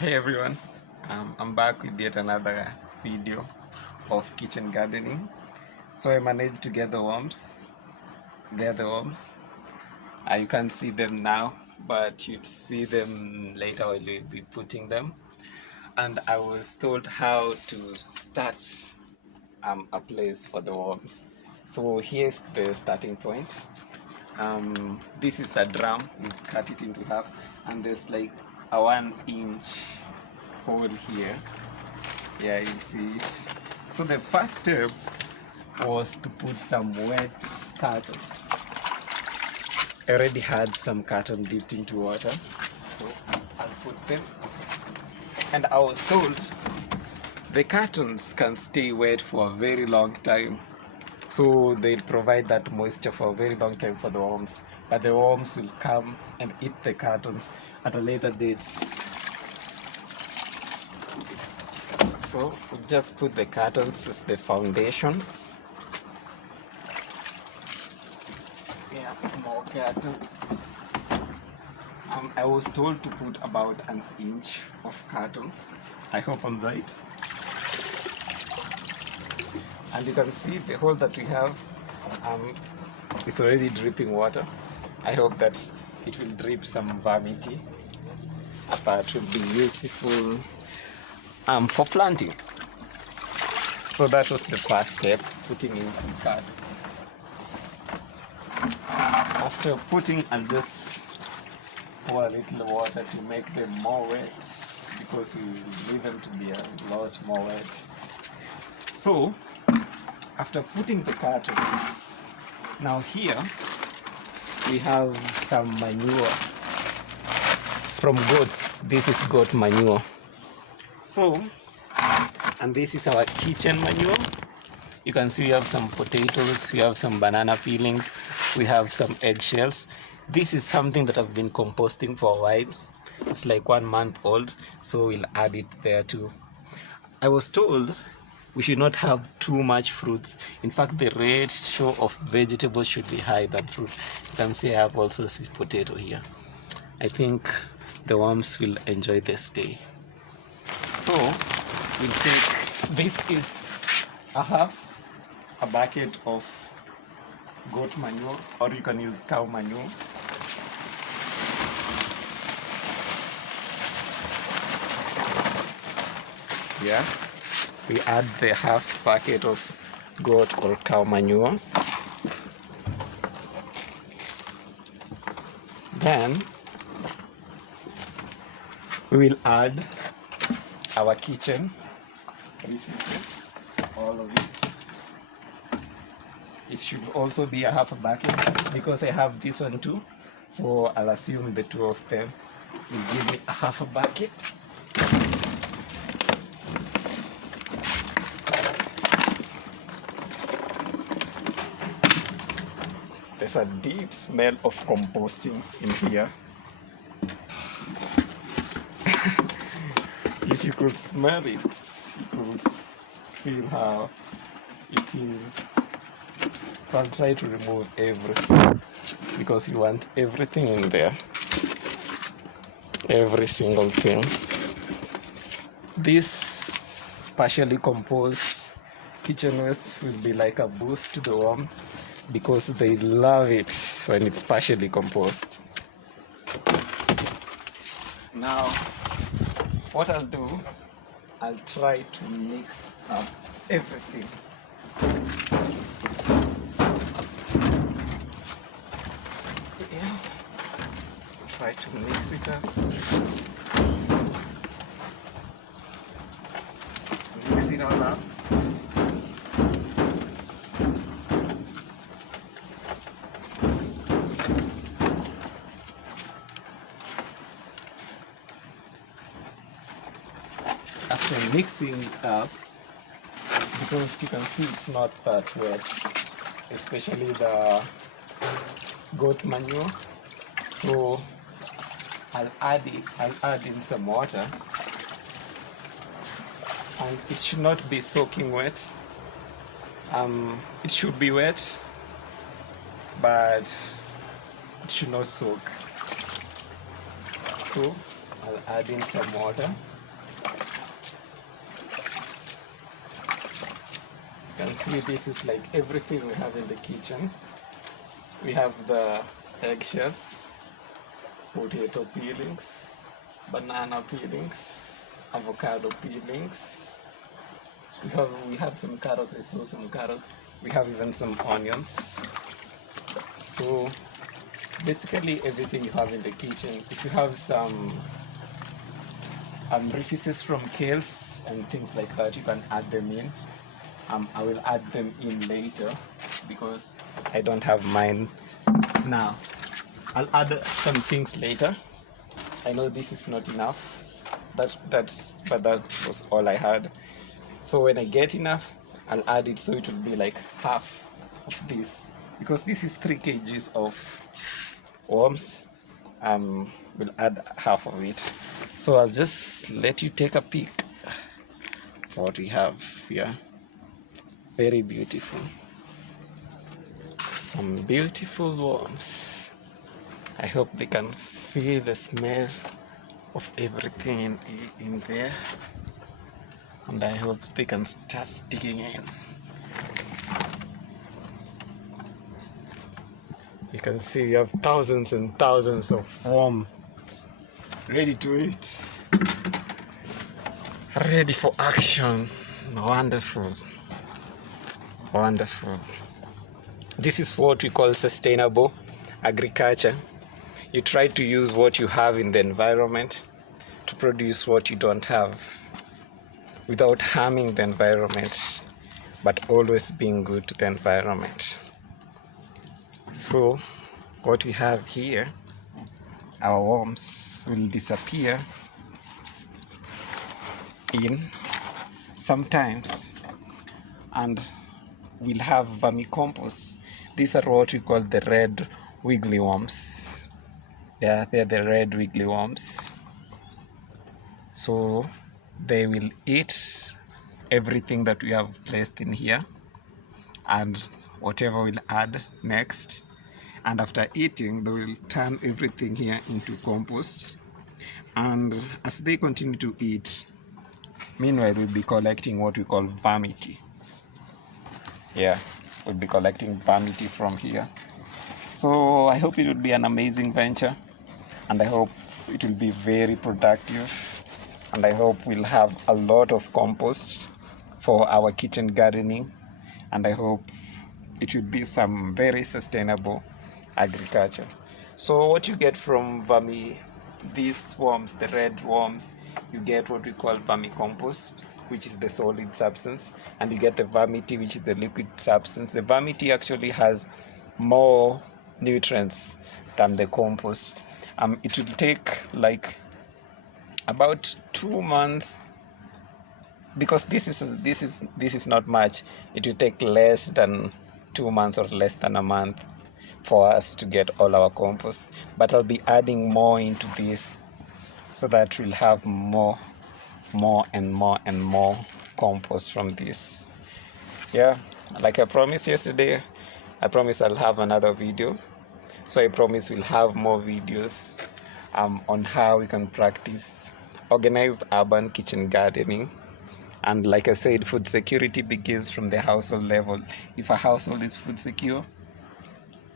Hey everyone, I'm back with yet another video of kitchen gardening. So I managed to get the worms. They're the worms. You can't see them now, but you'd see them later while you'll be putting them. And I was told how to start a place for the worms. So here's the starting point. This is a drum. We've cut it into half, and there's like a 1-inch hole here. Yeah, you see it. So the first step was to put some wet cartons. I already had some carton dipped into water, so I'll put them. And I was told the cartons can stay wet for a very long time, so they'll provide that moisture for a very long time for the worms, but the worms will come and eat the cartons at a later date. So we just put the cartons as the foundation. Yeah, more cartons. I was told to put about 1 inch of cartons. I hope I'm right. And you can see the hole that we have is already dripping water. I hope that it will drip some vermitea that will be useful for planting. So that was the first step, putting in some cartons. After putting, I'll just pour a little water to make them more wet, because we need them to be a lot more wet. So after putting the cartons, now here we have some manure from goats. This is goat manure. So, and this is our kitchen manure. You can see we have some potatoes, we have some banana peelings, we have some eggshells. This is something that I've been composting for a while. It's like 1 month old, so we'll add it there too. I was told we should not have too much fruits. In fact, the ratio of vegetables should be higher than fruit. You can see I have also sweet potato here. I think the worms will enjoy the stay. So we'll take, this is a bucket of goat manure, or you can use cow manure. Yeah, we add the half bucket of goat or cow manure. Then we will add our kitchen resources, all of it. It should also be a half a bucket, because I have this one too, so I'll assume the two of them will give me a half a bucket. There's a deep smell of composting in here. If you could smell it, you could feel how it is. I'll try to remove everything, because you want everything in there. Every single thing. This partially composed kitchen waste will be like a boost to the worm, because they love it when it's partially composed. Now, what I'll do, I'll try to mix up everything. Yeah. Try to mix it up. Mix it all up. After mixing it up, because you can see it's not that wet, especially the goat manure, so I'll add in some water, and it should not be soaking wet. It should be wet, but it should not soak. So I'll add in some water. You can see this is like everything we have in the kitchen. We have the eggshells, potato peelings, banana peelings, avocado peelings. We have some carrots. I saw some carrots. We have even some onions. So it's basically everything you have in the kitchen. If you have some refuses from kales and things like that, you can add them in. I will add them in later because I don't have mine now. I'll add some things later. I know this is not enough. But that was all I had. So when I get enough, I'll add it, so it will be like half of this, because this is 3 kgs of worms. We'll add half of it. So I'll just let you take a peek of what we have here. Very beautiful. Some beautiful worms. I hope they can feel the smell of everything in there, and I hope they can start digging in. You can see we have thousands and thousands of worms ready to eat, ready for action. Wonderful, wonderful. This is what we call sustainable agriculture. You try to use what you have in the environment to produce what you don't have, without harming the environment, but always being good to the environment. So what we have here, our worms will disappear in sometimes, and we'll have vermicompost. These are what we call the red wiggly worms. Yeah, they're the red wiggly worms. So they will eat everything that we have placed in here and whatever we'll add next, and after eating they will turn everything here into compost. And as they continue to eat, meanwhile we'll be collecting what we call vermitea. Yeah, we'll be collecting vermitea from here. So I hope it will be an amazing venture, and I hope it will be very productive, and I hope we'll have a lot of compost for our kitchen gardening, and I hope it will be some very sustainable agriculture. So what you get from these worms, the red worms, you get what we call vermicompost, which is the solid substance, and you get the vermitea, which is the liquid substance. The vermitea actually has more nutrients than the compost. It will take like about 2 months, because this is not much. It will take less than 2 months or less than a month for us to get all our compost, but I'll be adding more into this so that we'll have more and more compost from this. Yeah, like I promised yesterday, I promise I'll have another video. So I promise we'll have more videos on how we can practice organized urban kitchen gardening. And like I said, food security begins from the household level. If a household is food secure,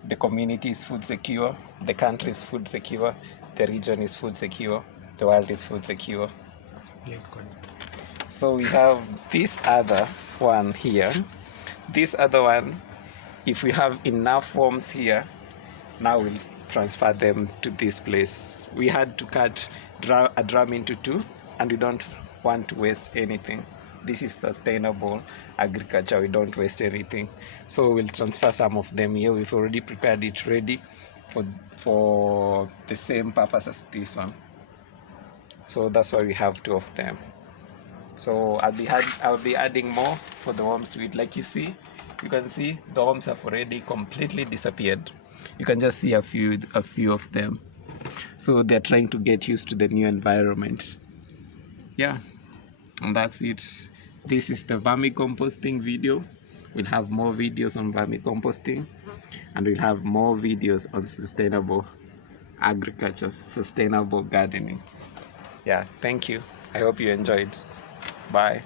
the community is food secure, the country is food secure, the region is food secure, the world is food secure. So we have this other one here. This other one, if we have enough worms here, now we'll transfer them to this place. We had to cut a drum into 2, and we don't want to waste anything. This is sustainable agriculture. We don't waste anything. So we'll transfer some of them here. We've already prepared it ready for the same purpose as this one. So that's why we have 2 of them. So I'll be adding more for the worms to eat. Like you can see the worms have already completely disappeared. You can just see a few of them. So they're trying to get used to the new environment. Yeah, and that's it. This is the vermicomposting video. We'll have more videos on vermicomposting, and we'll have more videos on sustainable agriculture, sustainable gardening. Yeah, thank you. I hope you enjoyed. Bye.